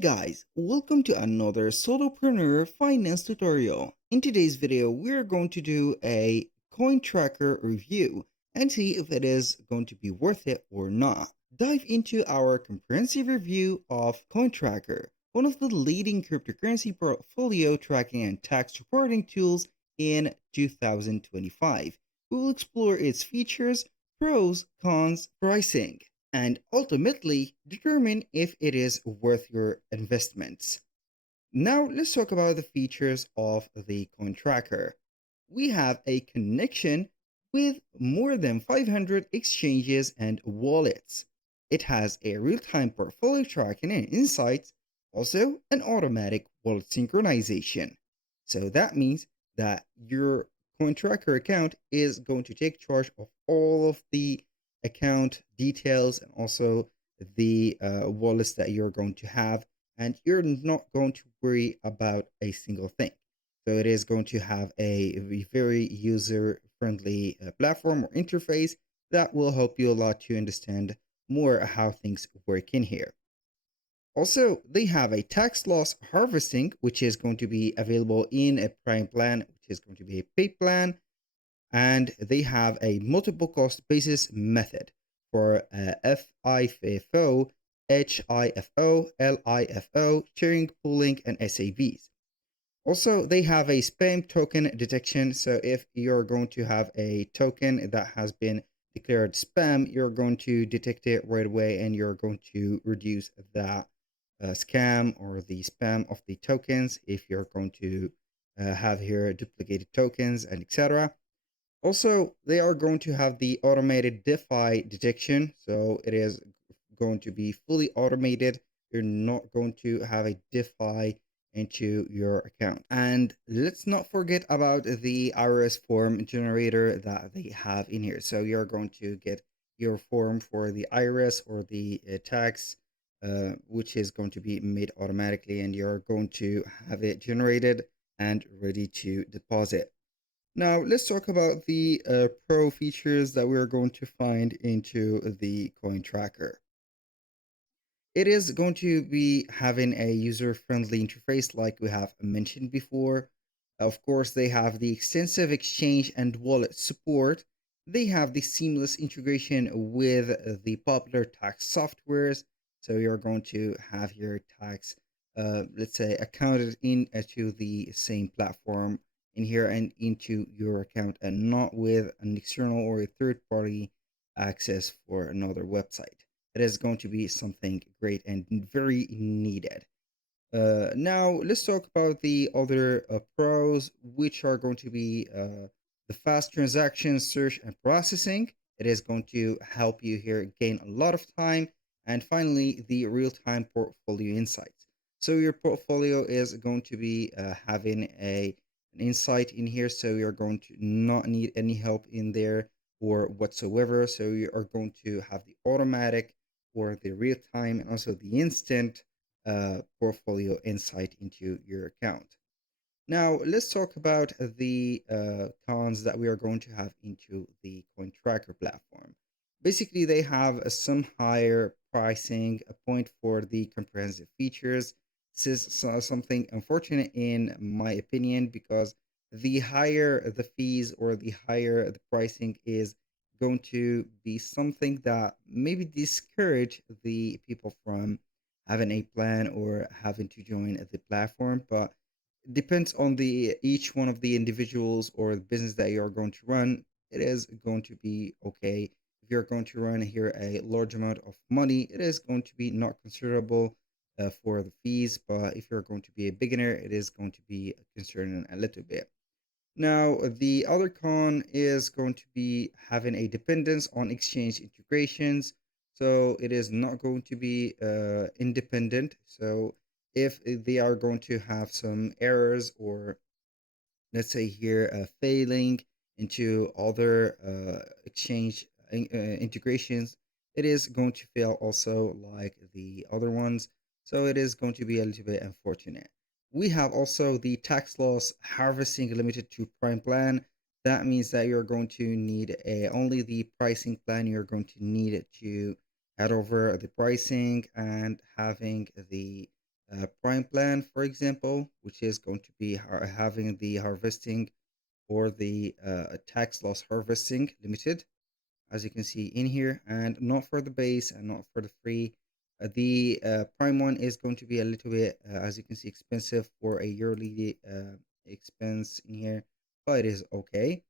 Guys, welcome to another solopreneur finance tutorial. In today's video, we're going to do a coin tracker review and see if it is going to be worth it or not. Dive into our comprehensive review of CoinTracker, one of the leading cryptocurrency portfolio tracking and tax reporting tools in 2025. We will explore its features, pros, cons, pricing, and ultimately determine if it is worth your investments. Now, let's talk about the features of the coin tracker. We have a connection with more than 500 exchanges and wallets. It has a real-time portfolio tracking and insights, also an automatic wallet synchronization. So that means that your coin tracker account is going to take charge of all of the account details and also the wallets that you're going to have, and you're not going to worry about a single thing. So it is going to have a very user-friendly platform or interface that will help you a lot to understand more how things work in here. Also, they have a tax loss harvesting, which is going to be available in a prime plan, which is going to be a paid plan, and they have a multiple cost basis method for FIFO, HIFO, LIFO, sharing, pooling, and SAVs. Also, they have a spam token detection. So if you're going to have a token that has been declared spam, you're going to detect it right away and you're going to reduce that scam or the spam of the tokens if you're going to have here duplicated tokens and etc. Also, they are going to have the automated DeFi detection. So it is going to be fully automated. You're not going to have a DeFi into your account. And let's not forget about the IRS form generator that they have in here. So you're going to get your form for the IRS or the tax, which is going to be made automatically, and you're going to have it generated and ready to deposit. Now, let's talk about the pro features that we're going to find into the coin tracker. It is going to be having a user-friendly interface like we have mentioned before. Of course, they have the extensive exchange and wallet support. They have the seamless integration with the popular tax softwares. So you're going to have your tax, let's say, accounted into the same platform in here and into your account, and not with an external or a third-party access for another website. It is going to be something great and very needed. Now, let's talk about the other pros, which are going to be the fast transaction search and processing. It is going to help you here gain a lot of time. And finally, the real-time portfolio insights. So your portfolio is going to be having an insight in here. So you're going to not need any help in there or whatsoever. So you are going to have the automatic or the real time and also the instant portfolio insight into your account. Now, let's talk about the cons that we are going to have into the CoinTracker platform. Basically, they have some higher pricing, a point for the comprehensive features. This is something unfortunate in my opinion, because the higher the fees or the higher the pricing is going to be something that maybe discourage the people from having a plan or having to join the platform. But depends on the each one of the individuals or the business that you're going to run. It is going to be okay. If you're going to run here a large amount of money, it is going to be not considerable for the fees. But if you're going to be a beginner, it is going to be concerning a little bit. Now, the other con is going to be having a dependence on exchange integrations. So it is not going to be independent. So if they are going to have some errors, or let's say here failing into other exchange integrations, it is going to fail also like the other ones. So it is going to be a little bit unfortunate. We have also the tax loss harvesting limited to prime plan. That means that you're going to need only the pricing plan. You're going to need it to add over the pricing and having the Prime plan, for example, which is going to be having the harvesting or the tax loss harvesting limited, as you can see in here, and not for the base and not for the free. The prime one is going to be a little bit, as you can see, expensive for a yearly expense in here, but it is okay.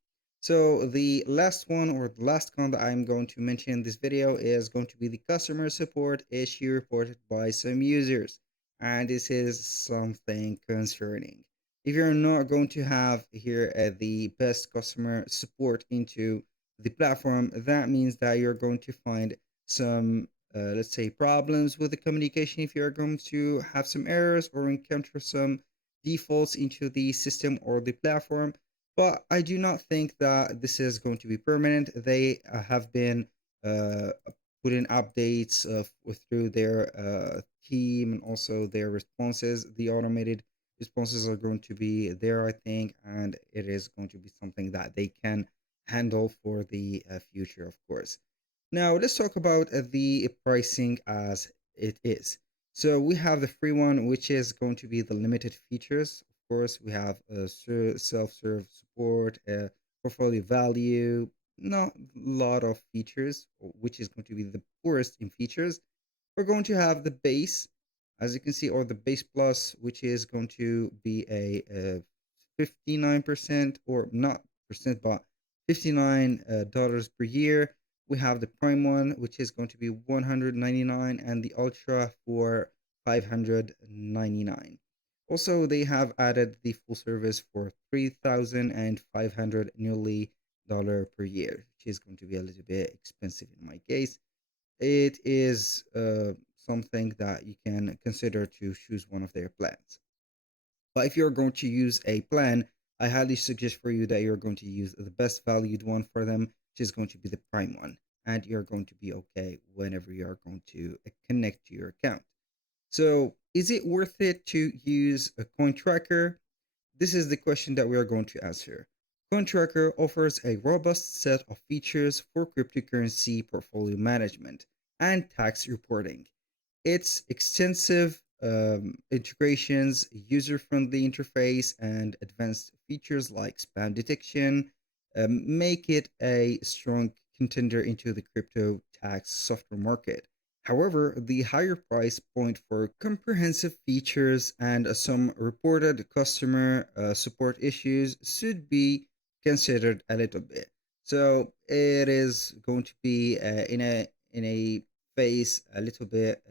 So the last one, or the last con that I'm going to mention in this video, is going to be the customer support issue reported by some users. And this is something concerning. If you're not going to have here the best customer support into the platform, that means that you're going to find some, let's say, problems with the communication. If you're going to have some errors or encounter some defaults into the system or the platform. But I do not think that this is going to be permanent. They have been uh, putting updates through their team and also their responses. The automated responses are going to be there, I think, and it is going to be something that they can handle for the future, of course. Now, let's talk about the pricing as it is. So we have the free one, which is going to be the limited features. Of course, we have self-serve support, portfolio value, not a lot of features, which is going to be the poorest in features. We're going to have the base, as you can see, or the base plus, which is going to be a 59%, or not percent, but $59 per year. We have the prime one, which is going to be 199, and the ultra for 599. Also, they have added the full service for 3,500 nearly dollar per year, which is going to be a little bit expensive in my case. It is something that you can consider to choose one of their plans. But if you're going to use a plan, I highly suggest for you that you're going to use the best valued one for them, which is going to be the prime one. And you're going to be okay whenever you're going to connect to your account. So, is it worth it to use a CoinTracker? This is the question that we are going to answer. CoinTracker offers a robust set of features for cryptocurrency portfolio management and tax reporting. Its extensive integrations, user-friendly interface, and advanced features like spam detection make it a strong contender into the crypto tax software market. However, the higher price point for comprehensive features and some reported customer support issues should be considered a little bit. So it is going to be in a face a little bit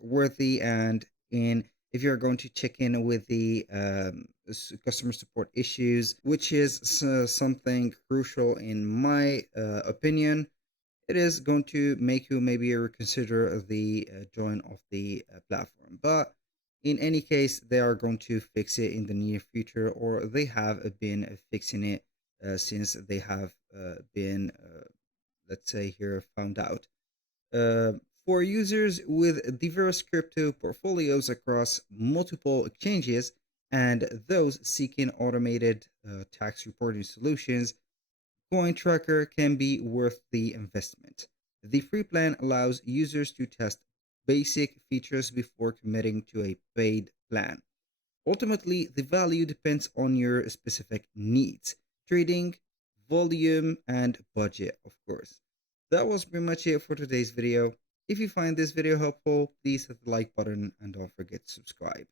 worthy, and in if you're going to check in with the customer support issues, which is something crucial in my opinion, it is going to make you maybe reconsider the join of the platform. But in any case, they are going to fix it in the near future, or they have been fixing it since they have been, let's say here, found out. Uh, for users with diverse crypto portfolios across multiple exchanges and those seeking automated tax reporting solutions, CoinTracker can be worth the investment. The free plan allows users to test basic features before committing to a paid plan. Ultimately, the value depends on your specific needs, trading, volume, and budget, of course. That was pretty much it for today's video. If you find this video helpful, please hit the like button and don't forget to subscribe.